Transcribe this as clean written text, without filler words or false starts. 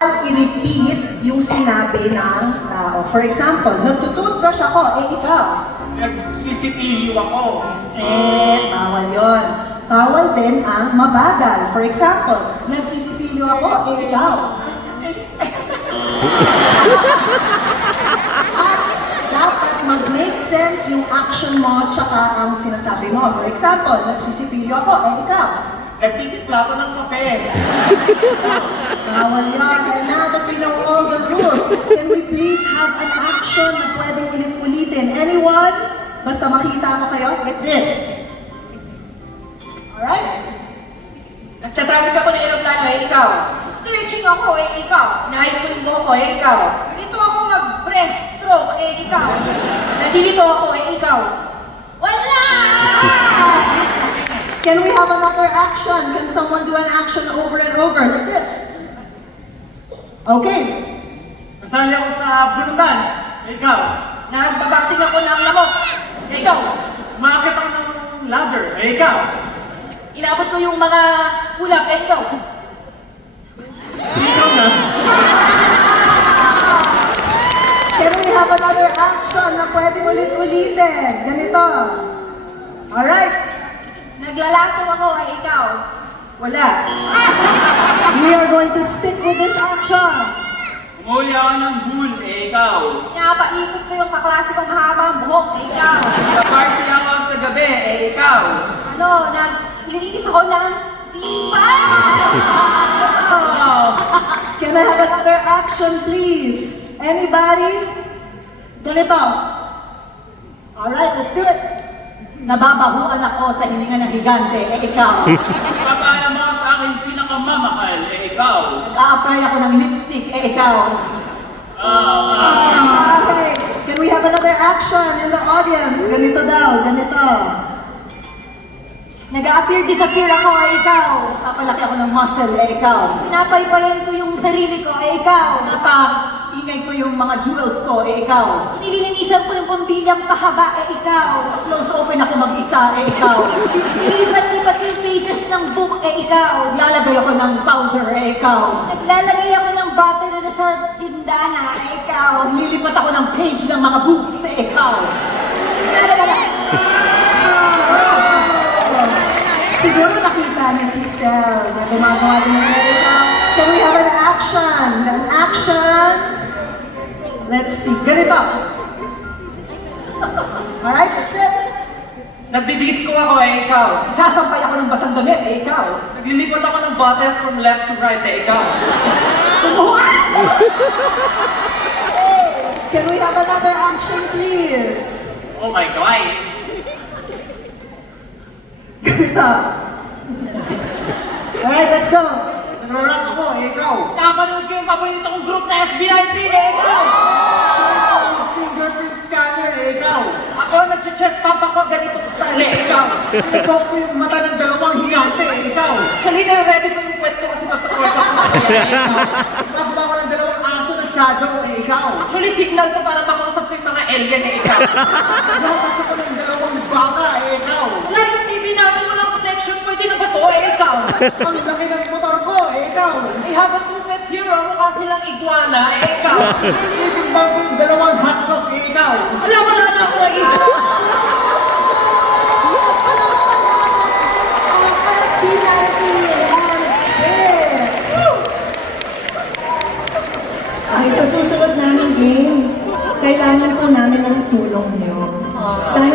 I-repeat yung sinabi ng tao. For example, nagtututbrush ako, ikaw. Nagsisipiliw ako. Bawal yon. Bawal din ang mabagal. For example, nagsisipilyo ako, ikaw. At dapat mag-make sense yung action mo tsaka ang sinasabi mo. For example, nagsisipilyo ako, ikaw. Nagtitimpla ako ng kape. Bawal yan. And now that we know all the rules, can we please have an action na pwedeng ulit-ulitin? Anyone? Basta makita ko kayo, like this. Alright? Nagtatraffic ako ng aeroplano, ikaw. Stretching ako, ikaw. Inaayos ko yung buhok ko, ikaw. Dito ako mag-breaststroke, ikaw. Nandito ako, ikaw. Wala! Can we have another action? Can someone do an action over and over like this? Okay. Nasali ako sa bulutan. Ikaw. Nagbabaksing ako ng lamok, ikaw. Umakit ako ng ladder. Ikaw. Inabot ko yung mga ulap, ikaw. Ikaw na. Can we have another action na pwede ulit-ulitin? Ganito. Alright. Naglalaso ako, ikaw. Wala. We are going to stick with this action. Umuli ako ng bull. Ikaw. Pinapaikot ko yung kaklase kong mahabang buhok, ikaw. Nag-party ako sa gabi. Ikaw. Ano, naglinis ako ng sipa! Can I have another action, please? Anybody? Ganito. Alright, let's do it. Nababahuan ako sa hininga ng higante, ikaw. Papaalam mo sa akin pinakamamahal. Ikaw. Nag-a-apply ako ng lipstick, ikaw. Okay. Can we have another action in the audience? Ganito daw, ganito. Nag-a-appear-disappear ako, ikaw. Papalaki ako ng muscle, ikaw. Pinapaypayan ko yung sarili ko, ikaw. Ingay ko yung mga jewels ko, ikaw. Nililinisan ko yung pambilyang pahaba, ikaw. Close open ako mag-isa, ikaw. Nilipat-lipat ko yung pages ng book, ikaw. Naglalagay ako ng powder, ikaw. Naglalagay ako ng butter na nasa tindana, ikaw. Nililipat ako ng page ng mga books, ikaw. Siguro nakita ni si Stel na gumagawa din ng ganito. Can we have an action? An action? Let's see. Ganito. Alright, that's it. Nagdidisco ako. Ikaw. Sasampay ako ng basang damit, ikaw. Naglilipot ako ng bottles from left to right. Ikaw. Can we have another action, please? Oh my God. Ganito. Alright, let's go. Nag-rap ako. Ikaw. Napanood ko yung paborito kong group na SB19. Ikaw. Fingerprint scanner. Ikaw. Ako nag-chest pump ako ganito style. Ikaw. Ipok ko yung mata ng dalawang hiyante. Ikaw. Actually, na-ready ko yung kwento kasi magkakwento ko na kaya. Nababa ko ng dalawang aso na shadow. Ikaw. Actually, signal ko para makausap ko yung mga alien. Ikaw. Nakasap ko ng dalawang baka. Ikaw. Wala yung TV namin, walang connection. Pwede na ba to? Ikaw. Ang laki ng motor ko. Ikaw. I have a 2 pets here. Mukha silang iguana. Ikaw. Itimbang ko yung dalawang hotdog. Ikaw. Wala na ako. Ikaw. Ay, sa susunod namin game, kailangan po namin ng tulong niyo. Dahil